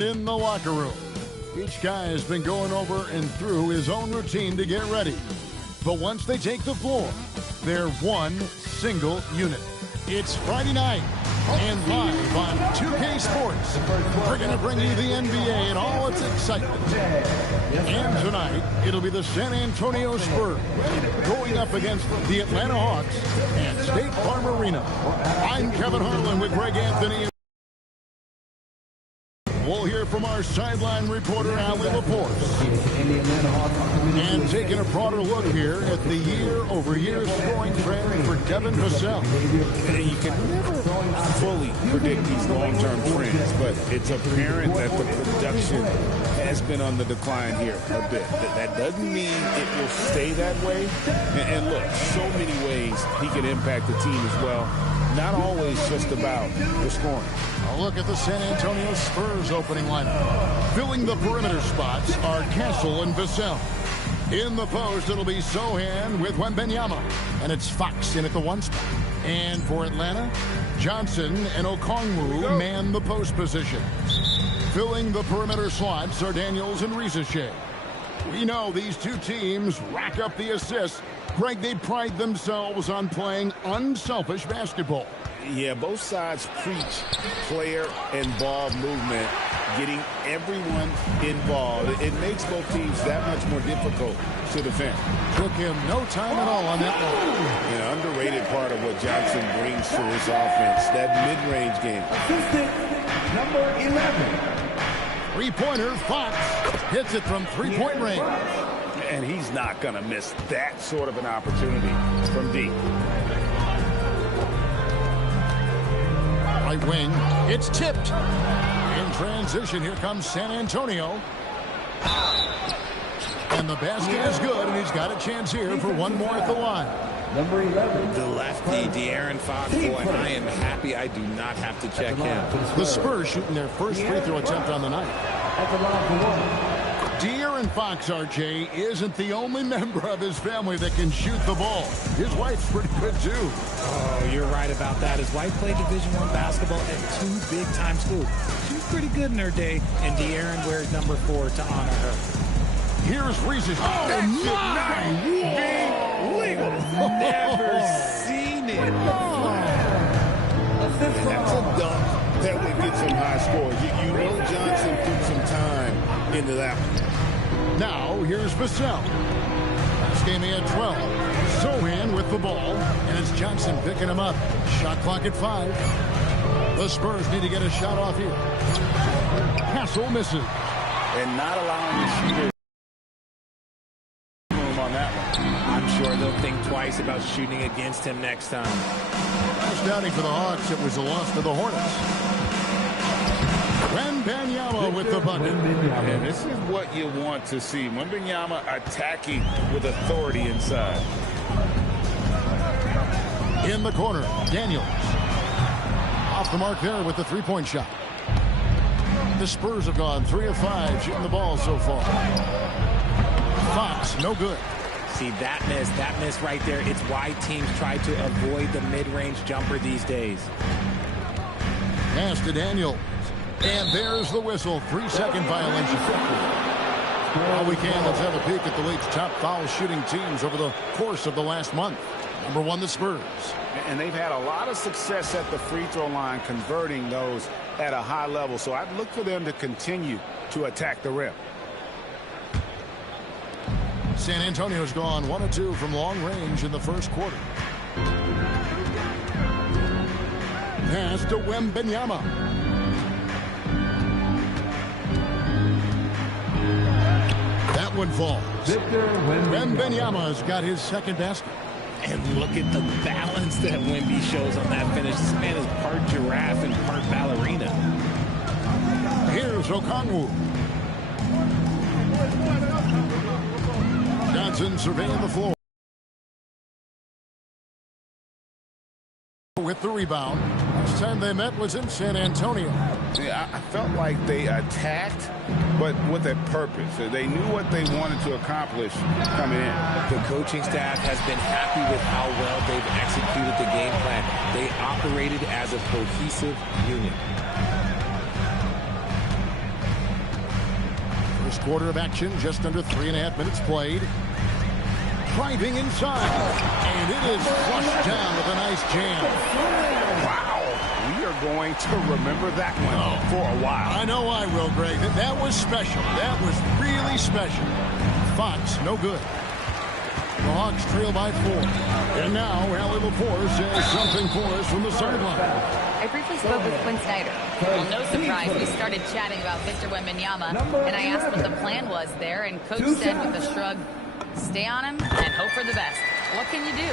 And in the locker room, each guy has been going over and through his own routine to get ready. But once they take the floor, they're one single unit. It's Friday night, and live on 2K Sports, we're going to bring you the NBA and all its excitement. And tonight, it'll be the San Antonio Spurs going up against the Atlanta Hawks at State Farm Arena. I'm Kevin Harlan with Greg Anthony. We'll hear from our sideline reporter, Ali Laporte. And taking a broader look here at the year-over-year scoring trend for Devin Vassell. You can never fully predict these long-term trends, but it's apparent that the production has been on the decline here a bit. That doesn't mean it will stay that way. And look, so many ways he can impact the team as well. Not always just about the scoring. A look at the San Antonio Spurs opening lineup. Filling the perimeter spots are Castle and Vassell. In the post, it'll be Sohan with Wembanyama. And it's Fox in at the 1 spot. And for Atlanta, Johnson and Okongwu man the post position. Filling the perimeter slots are Daniels and Rizachet. We know these two teams rack up the assists. Greg, they pride themselves on playing unselfish basketball. Yeah, both sides preach player and ball movement, getting everyone involved. It makes both teams that much more difficult to defend. Took him no time at all on that one. An underrated part of what Johnson brings to this offense, that mid-range game. Assistant number 11. Three-pointer, Fox hits it from three-point range. And he's not going to miss that sort of an opportunity from deep. Right wing, it's tipped. In transition, here comes San Antonio. And the basket is good, and he's got a chance here for one more at the line. Number 11. The lefty, De'Aaron Fox. Boy, I am happy I do not have to check him. The Spurs shooting their first free throw attempt on the night. At the line for one. De'Aaron Fox, RJ, isn't the only member of his family that can shoot the ball. His wife's pretty good, too. Oh, you're right about that. His wife played Division I basketball at 2 big-time schools. She was pretty good in her day, and De'Aaron wears number 4 to honor her. Here's Reese's. Oh, that should not be legal. Never seen it. That's a dunk that would get some high scores. You know Johnson put some time into that one. Now, here's Vassell. Last game he had 12. Sohan with the ball, and it's Johnson picking him up. Shot clock at 5. The Spurs need to get a shot off here. Castle misses. And not allowing the shooter room on that one. I'm sure they'll think twice about shooting against him next time. Last outing for the Hawks, it was a loss to the Hornets. Wembanyama with the bucket. And this is what you want to see. Wembanyama attacking with authority inside. In the corner, Daniels. Off the mark there with the three-point shot. The Spurs have gone 3 of 5 shooting the ball so far. Fox, no good. See, that miss right there, it's why teams try to avoid the mid-range jumper these days. Pass to Daniels. And there's the whistle. 3-second violation. Well, we can. Let's have a peek at the league's top foul shooting teams over the course of the last month. Number 1, the Spurs. And they've had a lot of success at the free throw line, converting those at a high level. So I'd look for them to continue to attack the rim. San Antonio's gone 1 of 2 from long range in the first quarter. Pass to Wembanyama. That one falls. Wembanyama's got his second basket. And look at the balance that Wemby shows on that finish. This man is part giraffe and part ballerina. Here's Okongwu. Johnson surveying the floor. With the rebound. Last time they met was in San Antonio. Yeah, I felt like they attacked, but with a purpose. They knew what they wanted to accomplish coming in. The coaching staff has been happy with how well they've executed the game plan. They operated as a cohesive unit. First quarter of action, just under 3.5 minutes played. Driving inside, and it is flushed down with a nice jam. Wow, we are going to remember that one for a while. I know I will, Greg. That was special. That was really special. Fox, no good. The Hawks trail by 4. And now, LILCHEESE says something for us from the sideline. I briefly spoke with Quinn Snyder. Well, no surprise, we started chatting about Victor Wembanyama, and I asked what the plan was there, and Coach said with a shrug, stay on him and hope for the best. What can you do?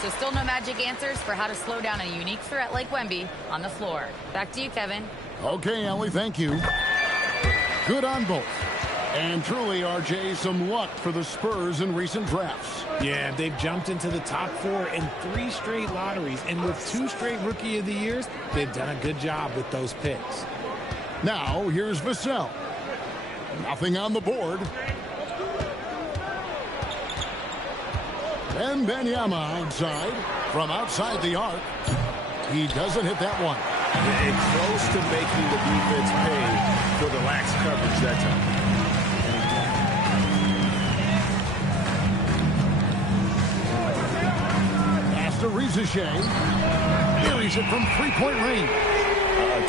So still no magic answers for how to slow down a unique threat like Wemby on the floor. Back to you, Kevin. Okay, Ellie, thank you. Good on both. And truly, RJ, some luck for the Spurs in recent drafts. Yeah, they've jumped into the top 4 in 3 straight lotteries, and with 2 straight Rookie of the Years, they've done a good job with those picks. Now, here's Vassell. Nothing on the board. Wembanyama outside, from outside the arc. He doesn't hit that one. It's close to making the defense pay for the lax coverage that time. To Rizeshay. Carries it from 3-point range.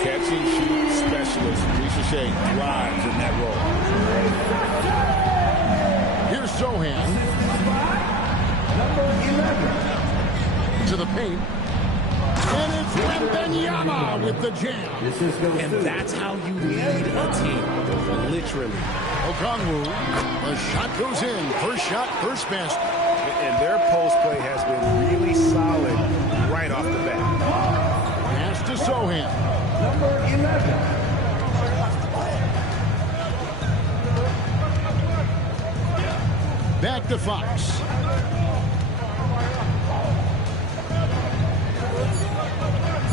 Catch and shoot specialist. Rizeshay thrives in that role. Here's Sohan. Number 11. To the paint. And it's Wembanyama with the jam. And that's how you lead a team. Literally. Okongwu. The shot goes in. First shot, first basket. And their post play has been really solid right off the bat. Pass to Sohan. Number 11. Back to Fox.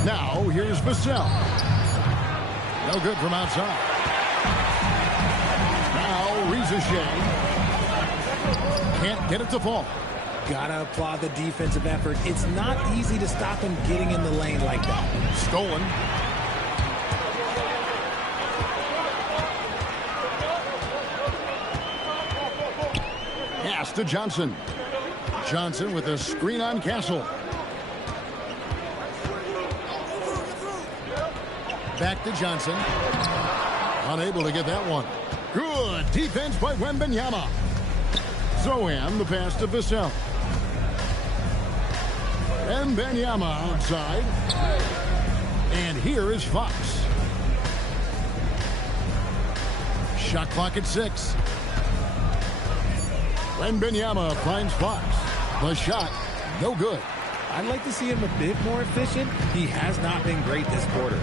Now, here's Vassell. No good from outside. Now, Rizeshay. Can't get it to fall. Gotta applaud the defensive effort. It's not easy to stop him getting in the lane like that. Stolen. Pass to Johnson. Johnson with a screen on Castle. Back to Johnson. Unable to get that one. Good defense by Wembanyama. Zohan, the pass to Vassell. Wembanyama outside. And here is Fox. Shot clock at 6. Wembanyama finds Fox. The shot, no good. I'd like to see him a bit more efficient. He has not been great this quarter.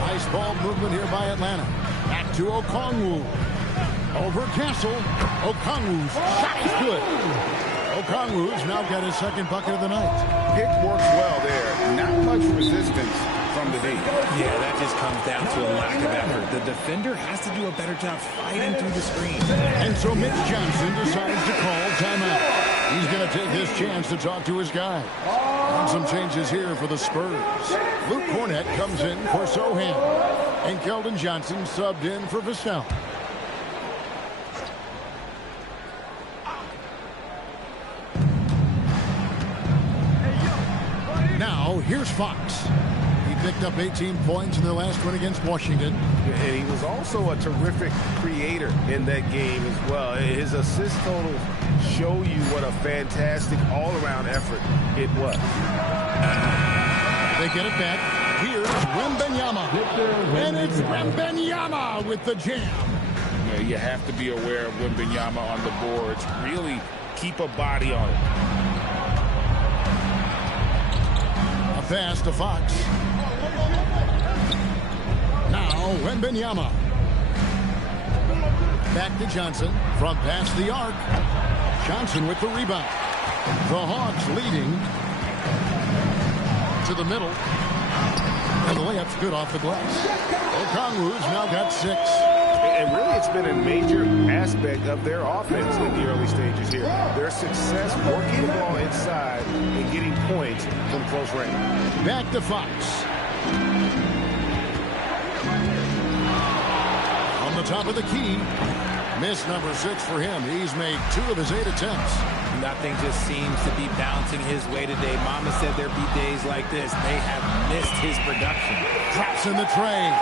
Nice ball movement here by Atlanta. Back to Okongwu. Over Castle. Okongwu's shot is good. Okongwu's now got his second bucket of the night. Pick works well there. Not much resistance from the D. Yeah, that just comes down to a lack of effort. The defender has to do a better job fighting through the screen. And so Mitch Johnson decides to call timeout. He's going to take this chance to talk to his guy. And some changes here for the Spurs. Luke Cornett comes in for Sohan. And Keldon Johnson subbed in for Vassell. Now, here's Fox. He picked up 18 points in their last win against Washington. And he was also a terrific creator in that game as well. His assist totals show you what a fantastic all-around effort it was. They get it back. Here's Wembanyama. And it's Wembanyama with the jam. Yeah, you have to be aware of Wembanyama on the boards. Really keep a body on it. A pass to Fox. Now Wembanyama. Back to Johnson from past the arc. Johnson with the rebound. The Hawks leading to the middle. And the layup's good off the glass. Okongwu's now got 6. And really, it's been a major aspect of their offense in the early stages here. Their success working the ball inside and getting points from close range. Back to Fox. On the top of the key. Miss number 6 for him. He's made 2 of his 8 attempts. Nothing just seems to be bouncing his way today. Mama said there'd be days like this. They have missed his production. Drops in the tray.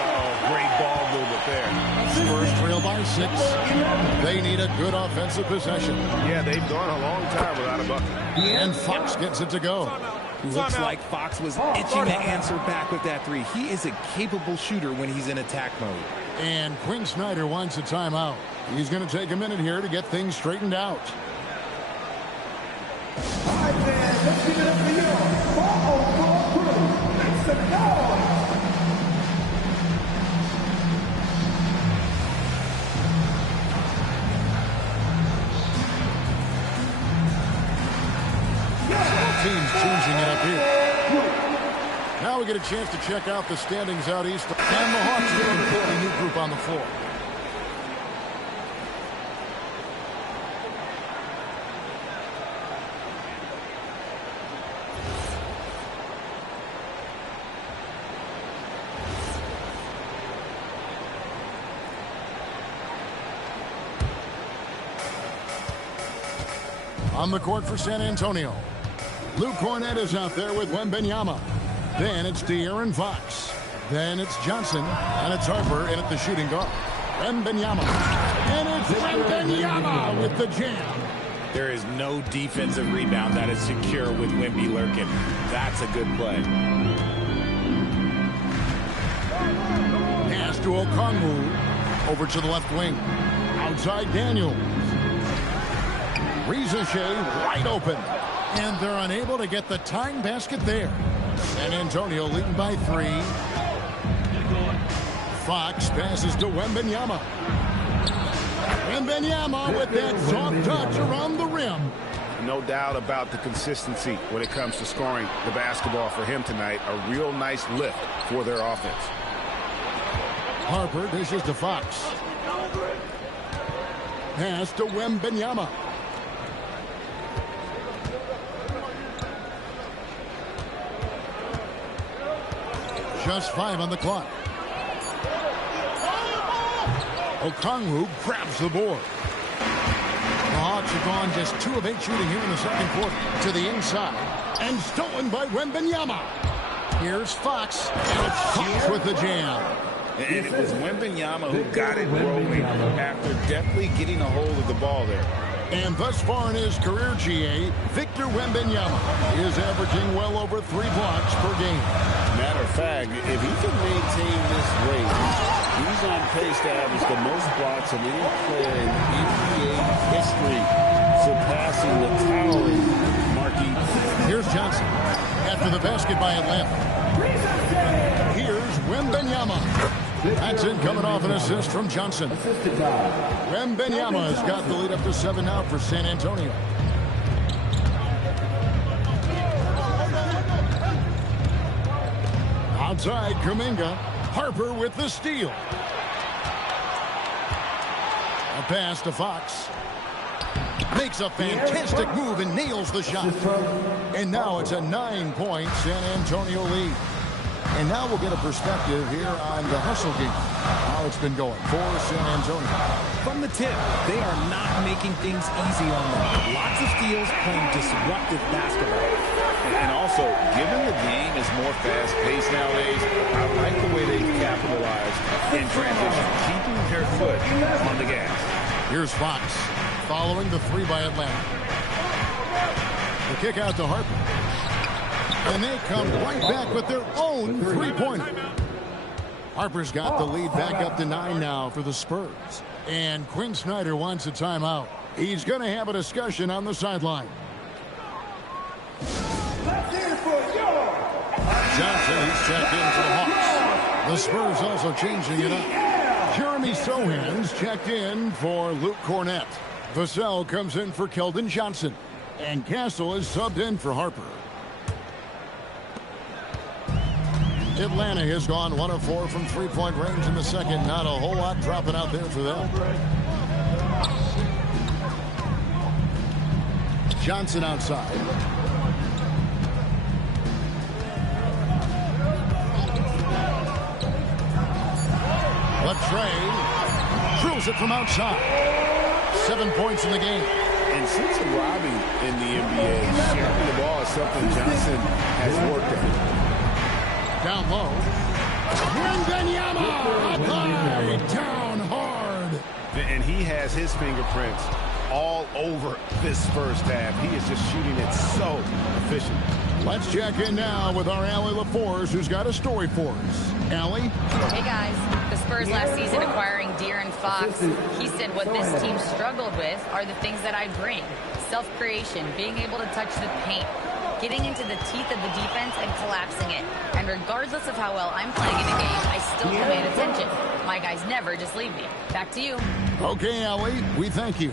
Oh, great ball movement there. Spurs trail by 6. They need a good offensive possession. Yeah, they've gone a long time without a bucket. And Fox gets it to go. Looks like Fox was itching to answer back with that 3. He is a capable shooter when he's in attack mode. And Quinn Snyder wants a timeout. He's going to take a minute here to get things straightened out. All right, man, let's give it up for you. 404 crew. Make some noise. Teams changing it up here. Now we get a chance to check out the standings out east. And the Hawks with a completely new group on the floor. On the court for San Antonio, Luke Cornett is out there with Wembanyama. Then it's De'Aaron Fox. Then it's Johnson. And it's Harper in at the shooting guard. Wembanyama. And it's Wembanyama with the jam. There is no defensive rebound that is secure with Wemby lurking. That's a good play. Pass to Okongwu. Over to the left wing. Outside Daniels. Rizachet wide open. And they're unable to get the tying basket there. San Antonio leading by 3. Fox passes to Wembanyama. Wembanyama with that soft touch around the rim. No doubt about the consistency when it comes to scoring the basketball for him tonight. A real nice lift for their offense. Harper dishes to Fox. Pass to Wembanyama. Just 5 on the clock. Okongwu grabs the board. The Hawks have gone just 2 of 8 shooting here in the second quarter. To the inside. And stolen by Wembanyama. Here's Fox. And it's Fox with the jam. And it was Wembanyama who got it rolling after definitely getting a hold of the ball there. And thus far in his career, GA, Victor Wembanyama is averaging well over 3 blocks per game. Matter of fact, if he can maintain this rate, he's on pace to average the most blocks of any player in NBA history, surpassing the towering Marquis. Here's Johnson after the basket by Atlanta. Here's Wembanyama. That's it, coming off an assist from Johnson. Wembanyama has got the lead up to 7 now for San Antonio. Outside, Kuminga. Harper with the steal. A pass to Fox. Makes a fantastic move and nails the shot. And now it's a 9-point San Antonio lead. And now we'll get a perspective here on the hustle game. How it's been going for San Antonio. From the tip, they are not making things easy on them. Lots of steals, playing disruptive basketball. And also, given the game is more fast-paced nowadays, I like the way they capitalize in transition, keeping their foot on the gas. Here's Fox following the 3 by Atlanta. The kick out to Harper. And they come right back with their own 3-pointer. Harper's got the lead back up to 9 now for the Spurs. And Quinn Snyder wants a timeout. He's going to have a discussion on the sideline. Johnson, he's checked in for the Hawks. The Spurs also changing it up. Jeremy Sohan's checked in for Luke Cornett. Vassell comes in for Keldon Johnson. And Castle is subbed in for Harper. Atlanta has gone 1 of 4 from 3-point range in the second. Not a whole lot dropping out there for them. Johnson outside. Latrey Drills it from outside. 7 points in the game. And since arriving in the NBA, sharing the ball is something Johnson has worked at. Down low. Wembanyama up high, down hard. And he has his fingerprints all over this first half. He is just shooting it so efficient. Let's check in now with our Allie LaForce, who's got a story for us. Allie? Hey, guys. The Spurs last season acquiring De'Aaron Fox. He said what this team struggled with are the things that I bring. Self-creation, being able to touch the paint, getting into the teeth of the defense and collapsing it. And regardless of how well I'm playing in a game, I still command attention. My guys never just leave me. Back to you. Okay, Allie, we thank you.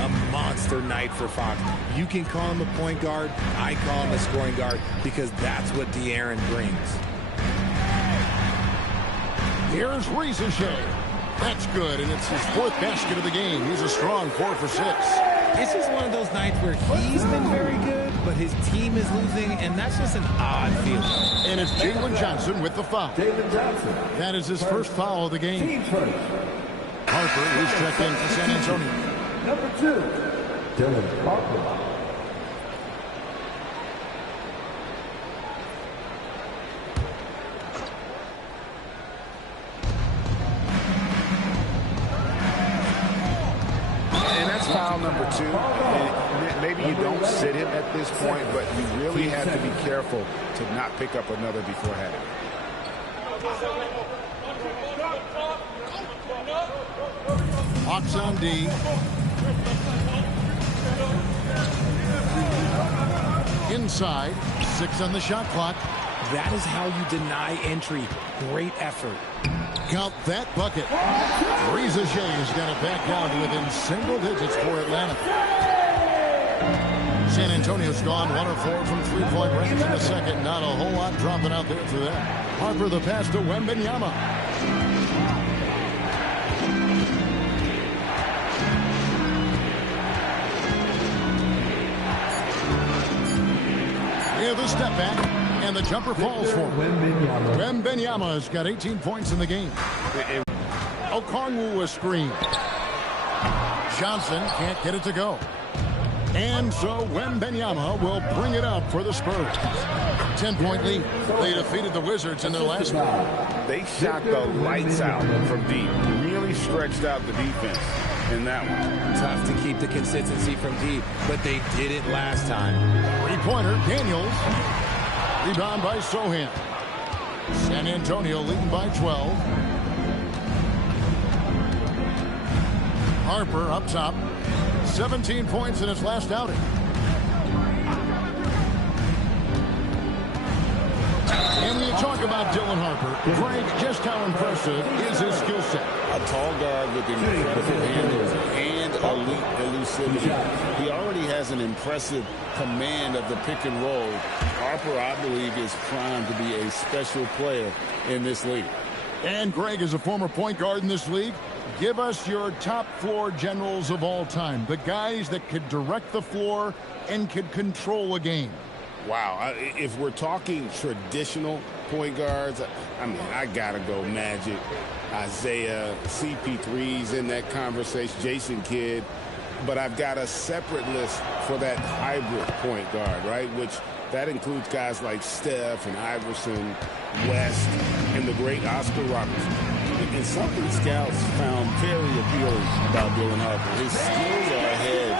A monster night for Fox. You can call him a point guard. I call him a scoring guard because that's what De'Aaron brings. Here's Shea. That's good, and it's his 4th basket of the game. He's a strong 4 for 6. It's just one of those nights where he's been very good, but his team is losing, and that's just an odd feeling. And it's Jalen Johnson with the foul. Jalen Johnson. That is his first foul of the game. Team first. Harper, who's checked in for San Antonio. Number 2, Dylan Harper. Foul number 2. And maybe you don't sit him at this point, but you really have to be careful to not pick up another before half. Hawks on D. Inside. 6 on the shot clock. That is how you deny entry. Great effort. Count that bucket. Shay's got it back down to within single digits for Atlanta. San Antonio's gone 1 of 4 from three-point range in the second. Not a whole lot dropping out there for them. Harper the pass to Wembanyama. Yeah, the step back. And the jumper falls for him. Wembanyama's got 18 points in the game. Okongwu a screen. Johnson can't get it to go. And so Wembanyama will bring it up for the Spurs. 10-point lead. They defeated the Wizards in their last one. They shot the lights out from deep. Really stretched out the defense in that one. Tough to keep the consistency from deep, but they did it last time. Three-pointer, Daniels. Rebound by Sohan. San Antonio leading by 12. Harper up top. 17 points in his last outing. And when you talk about Dylan Harper, Frank, just how impressive is his skill set? A tall guard with incredible handles and elite elusivity. He already has an impressive command of the pick and roll. Harper, I believe, is primed to be a special player in this league. And Greg is a former point guard in this league. Give us your top floor generals of all time. The guys that could direct the floor and could control a game. Wow. If we're talking traditional point guards, I mean, I got to go Magic, Isaiah, CP3's in that conversation, Jason Kidd. But I've got a separate list for that hybrid point guard, right? Which that includes guys like Steph and Iverson, West, and the great Oscar Robertson. And something scouts found very appealing about Dylan Harper. His skills are ahead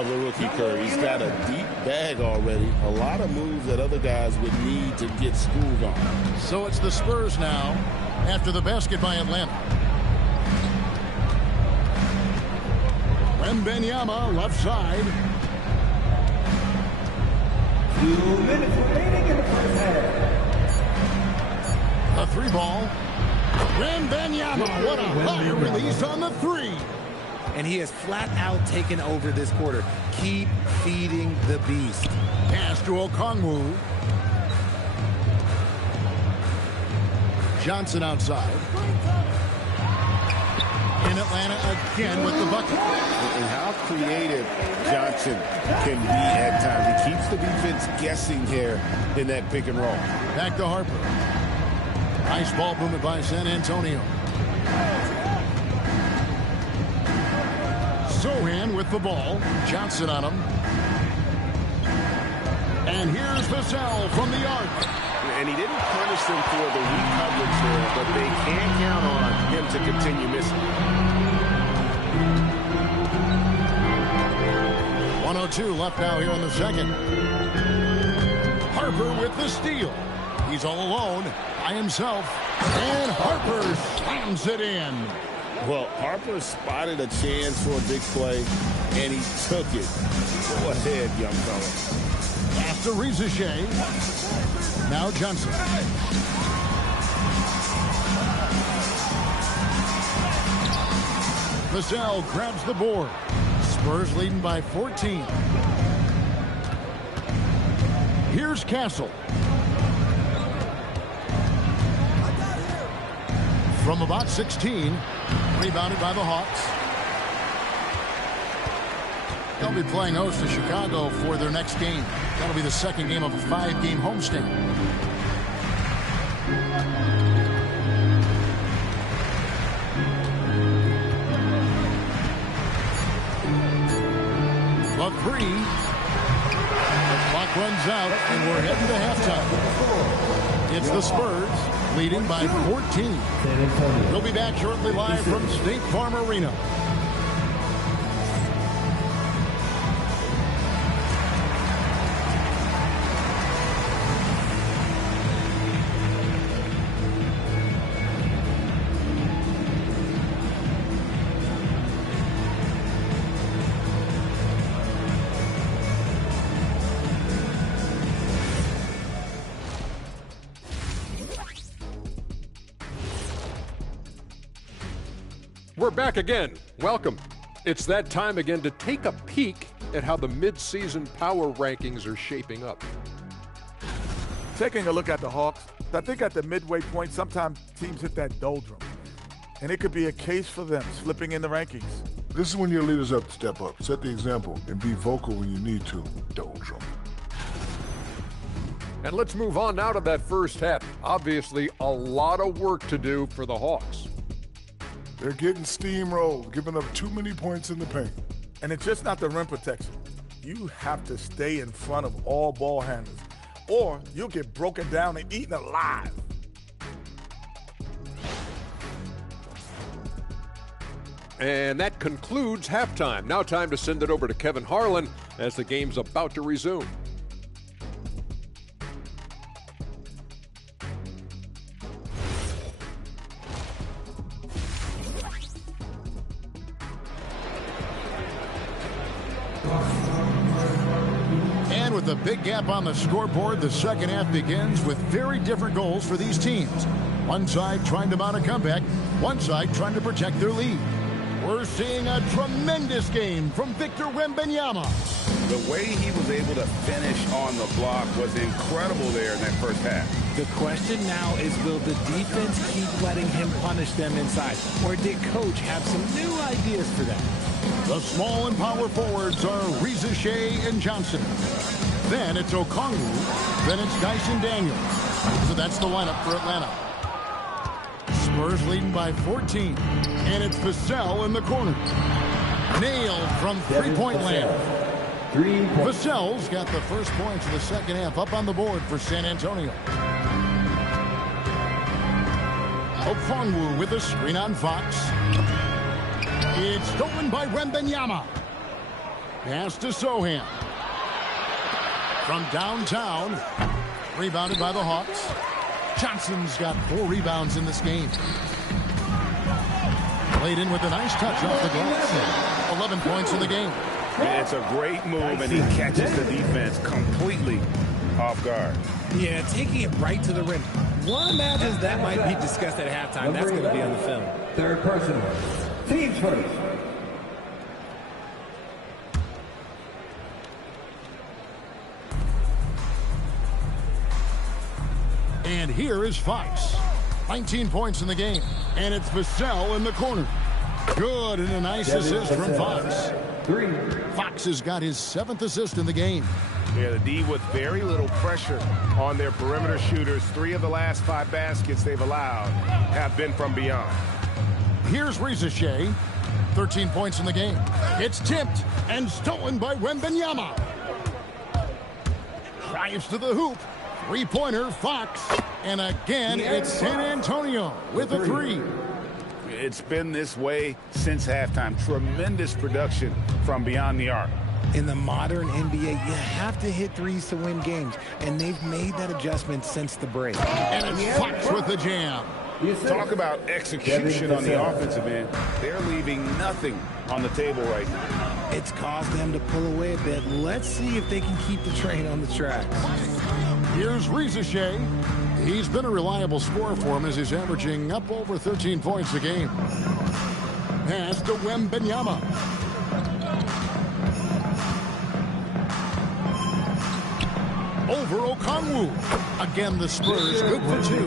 of the rookie curve. He's got a deep bag already. A lot of moves that other guys would need to get schooled on. So it's the Spurs now after the basket by Atlanta. Wembanyama left side. 2 minutes remaining in the first half. A 3-ball. Wembanyama, what a high release on the 3. And he has flat out taken over this quarter. Keep feeding the beast. Pass to Okongwu. Johnson outside. In Atlanta again with the bucket. And how creative Johnson can be at times. He keeps the defense guessing here in that pick and roll. Back to Harper. Nice ball movement by San Antonio. Sohan with the ball. Johnson on him. And here's Vassell from the arc. And he didn't punish them for the weak coverage there, but they can't count on him to continue missing. 1:02 left now here in the second. Harper with the steal. He's all alone by himself. And Harper slams it in. Well, Harper spotted a chance for a big play, and he took it. Go ahead, young fella. After Rizachet. Now Johnson. Vassell grabs the board. Spurs leading by 14. Here's Castle. From about 16. Rebounded by the Hawks. They'll be playing host to Chicago for their next game. That'll be the second game of a 5-game homestand. The three. The clock runs out, and we're heading to halftime. It's the Spurs leading by 14. We'll be back shortly live from State Farm Arena. We're back again. Welcome. It's that time again to take a peek at how the mid-season power rankings are shaping up. Taking a look at the Hawks, I think at the midway point, sometimes teams hit that doldrum. And it could be a case for them slipping in the rankings. This is when your leaders have to step up, set the example, and be vocal when you need to. Doldrum. And let's move on now to that first half. Obviously, a lot of work to do for the Hawks. They're getting steamrolled, giving up too many points in the paint. And it's just not the rim protection. You have to stay in front of all ball handlers, or you'll get broken down and eaten alive. And that concludes halftime. Now time to send it over to Kevin Harlan as the game's about to resume. And with a big gap on the scoreboard, the second half begins with very different goals for these teams. One side trying to mount a comeback, one side trying to protect their lead. We're seeing a tremendous game from Victor Wembanyama. The way he was able to finish on the block was incredible there in that first half. The question now is, will the defense keep letting him punish them inside? Or did coach have some new ideas for them? The small and power forwards are Rizachet and Johnson. Then it's Okongwu. Then it's Dyson Daniels. So that's the lineup for Atlanta. Spurs leading by 14. And it's Vassell in the corner. Nailed from three-point land. Vassell's got the first points of the second half up on the board for San Antonio. Okongwu with a screen on Fox. It's stolen by Wembanyama. Pass to Sohan. From downtown. Rebounded by the Hawks. Johnson's got 4 rebounds in this game. Played in with a nice touch off the glass. 11 points in the game. And it's a great move, and he catches the defense completely off guard. Yeah, taking it right to the rim. One imagines that might be discussed at halftime. That's going to be on the film. Third personal. Teams first. And here is Fox. 19 points in the game. And it's Vassell in the corner. Good, and a nice assist from Fox. Fox has got his 7th assist in the game. Yeah, the D with very little pressure on their perimeter shooters. 3 of the last 5 baskets they've allowed have been from beyond. Here's Rizachet. 13 points in the game. It's tipped and stolen by Wembanyama. Drives to the hoop. Three-pointer, Fox. And again, it's San Antonio with a three. It's been this way since halftime. Tremendous production from beyond the arc. In the modern NBA, you have to hit threes to win games, and they've made that adjustment since the break. And it's Fox with the jam. Talk about execution on the offensive end. They're leaving nothing on the table right now. It's caused them to pull away a bit. Let's see if they can keep the train on the tracks. Here's Rieseshay. He's been a reliable scorer for him as he's averaging up over 13 points a game. Pass to Wembanyama. Over Okongwu. Again, the Spurs good for two.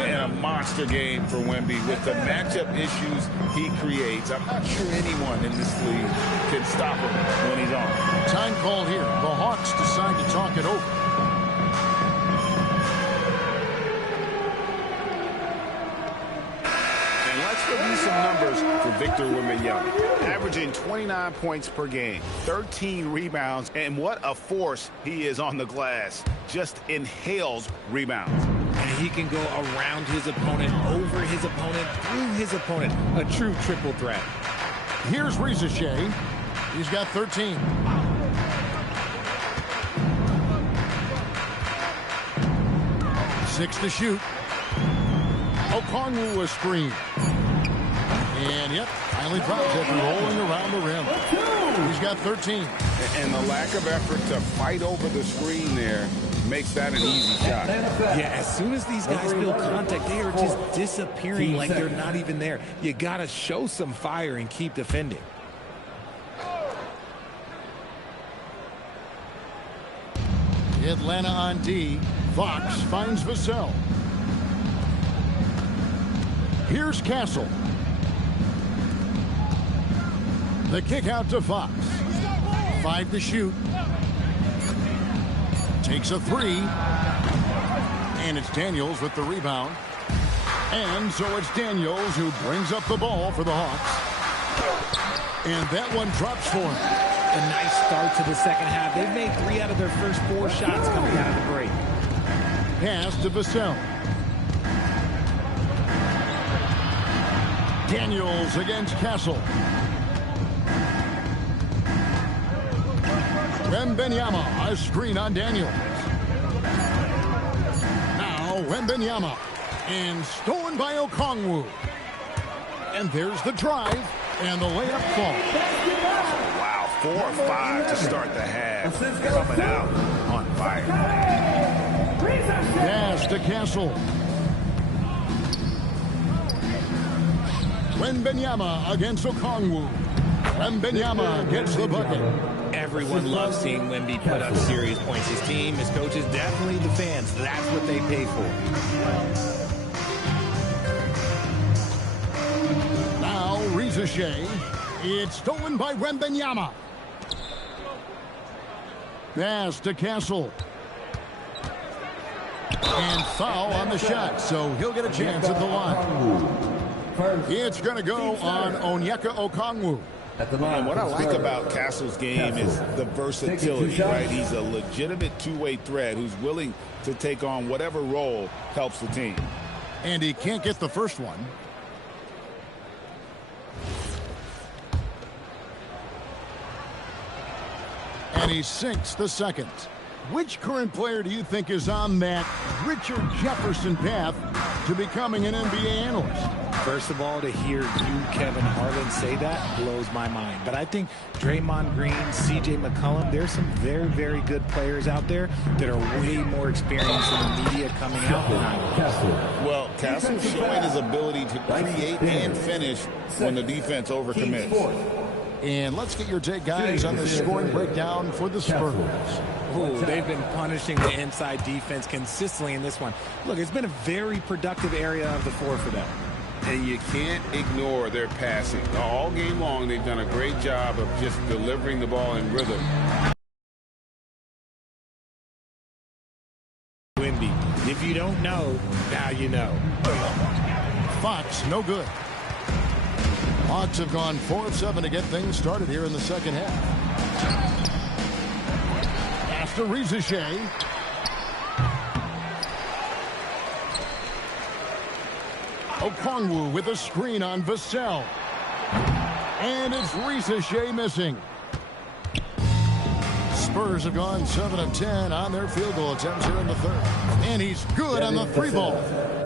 And a monster game for Wemby with the matchup issues he creates. I'm not sure anyone in this league can stop him when he's on. Time called here. The Hawks decide to talk it over. Review some numbers for Victor Wembanyama. Averaging 29 points per game, 13 rebounds, and what a force he is on the glass. Just inhales rebounds. And he can go around his opponent, over his opponent, through his opponent. A true triple threat. Here's Rieseshay. He's got 13. Six to shoot. Okongwu a screen. And, yep, finally drops after rolling around the rim. He's got 13. And the lack of effort to fight over the screen there makes that an easy shot. Yeah, as soon as these guys feel contact, they are just disappearing like they're not even there. You got to show some fire and keep defending. Atlanta on D. Fox finds Vassell. Here's Castle. The kick out to Fox. 5 to shoot. Takes a three. And it's Daniels with the rebound. And so it's Daniels who brings up the ball for the Hawks. And that one drops for him. A nice start to the second half. They've made 3 out of their first 4 shots coming out of the break. Pass to Vassell. Daniels against Castle. Wembanyama, a screen on Daniels. Now Wembanyama, and stolen by Okongwu. And there's the drive, and the layup falls. Wow, 4 or 5 to start the half. Coming out on fire. Pass to Castle. Wembanyama against Okongwu. Wembanyama gets the bucket. Everyone loves seeing Wemby put up serious points. His team, his coaches, definitely the fans. That's what they pay for. Now Rieseshay. It's stolen by Wembanyama. Pass to Castle. And foul on the shot, so he'll get a chance at the line. It's going to go on Onyeka Okongwu. And what I like about Castle's game is the versatility, right? He's a legitimate two-way threat who's willing to take on whatever role helps the team. And he can't get the first one. And he sinks the second. Which current player do you think is on that Richard Jefferson path to becoming an NBA analyst? First of all, to hear you, Kevin Harlan, say that blows my mind. But I think Draymond Green, C.J. McCollum, there's some very, very good players out there that are way more experienced in the media coming out than I am. Well, Castle's showing his ability to create and finish when the defense overcommits. And let's get your take, guys, on the scoring breakdown for the Spurs. Ooh, they've been punishing the inside defense consistently in this one. Look, it's been a very productive area of the floor for them. And you can't ignore their passing. All game long, they've done a great job of just delivering the ball in rhythm. Wemby, if you don't know, now you know. Fox, no good. Hawks have gone 4 of 7 to get things started here in the second half. After Rizachet. Okongwu with a screen on Vassell. And it's Rizachet missing. Spurs have gone 7 of 10 on their field goal attempts here in the third. And he's good on the 3 ball.